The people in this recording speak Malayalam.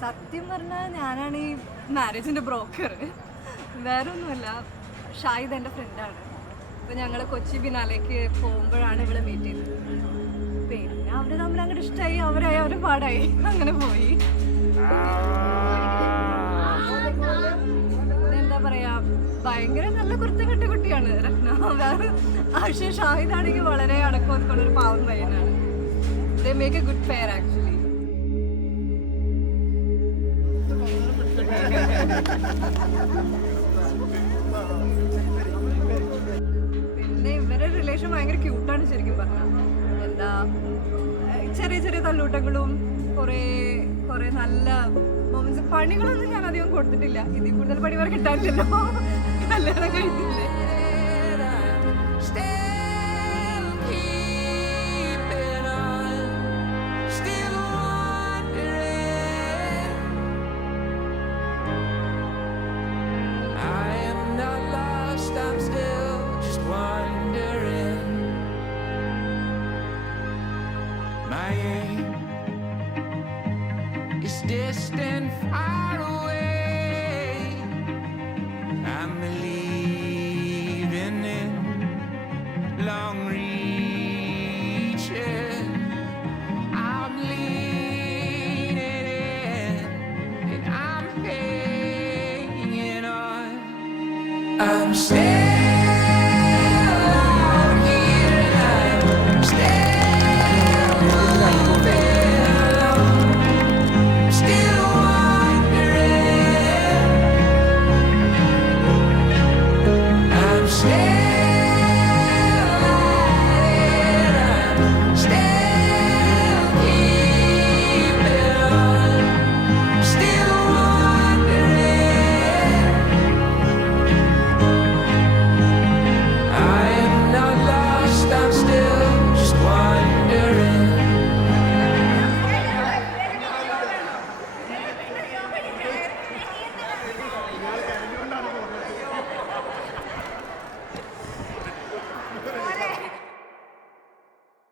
സത്യം പറഞ്ഞാൽ ഞാനാണ് ഈ മാരേജിൻ്റെ ബ്രോക്കർ. വേറെ ഒന്നുമല്ല, ഷാഹിദ് എൻ്റെ ഫ്രണ്ടാണ്. അപ്പോൾ ഞങ്ങൾ കൊച്ചി ബിനാലേക്ക് പോകുമ്പോഴാണ് ഇവിടെ മീറ്റ് ചെയ്തത്. പിന്നെ അവർ തമ്മിൽ അങ്ങോട്ട് ഇഷ്ടമായി, അവരായി അവർ പാടായി, അങ്ങനെ പോയി. എന്താ പറയാ, ഭയങ്കര നല്ല കുരുത്തക്കെട്ട കുട്ടിയാണ് രത്ന. വേറെ പക്ഷേ ഷാഹിദ് ആണെങ്കിൽ വളരെ അടക്കമൊതുക്കൊണ്ടൊരു പാവം പയ്യനാണ്. They make a good pair actually. പിന്നെ ഇവരുടെ റിലേഷൻ ഭയങ്കര ക്യൂട്ടാണ് ശരിക്കും പറഞ്ഞാൽ. എന്താ ചെറിയ ചെറിയ തല്ലൂട്ടങ്ങളും കുറേ നല്ല മൊമെന്റ്സ്. പണികളൊന്നും ഞാൻ അധികം കൊടുത്തിട്ടില്ല. ഇതിൽ കൂടുതൽ പണി വരെ കിട്ടാനില്ലല്ലോ, കല്യാണം കഴിഞ്ഞില്ലേ. My aim is distant, far away. I'm believing in long reaches. I'm leaning in and I'm hanging on. I'm staying.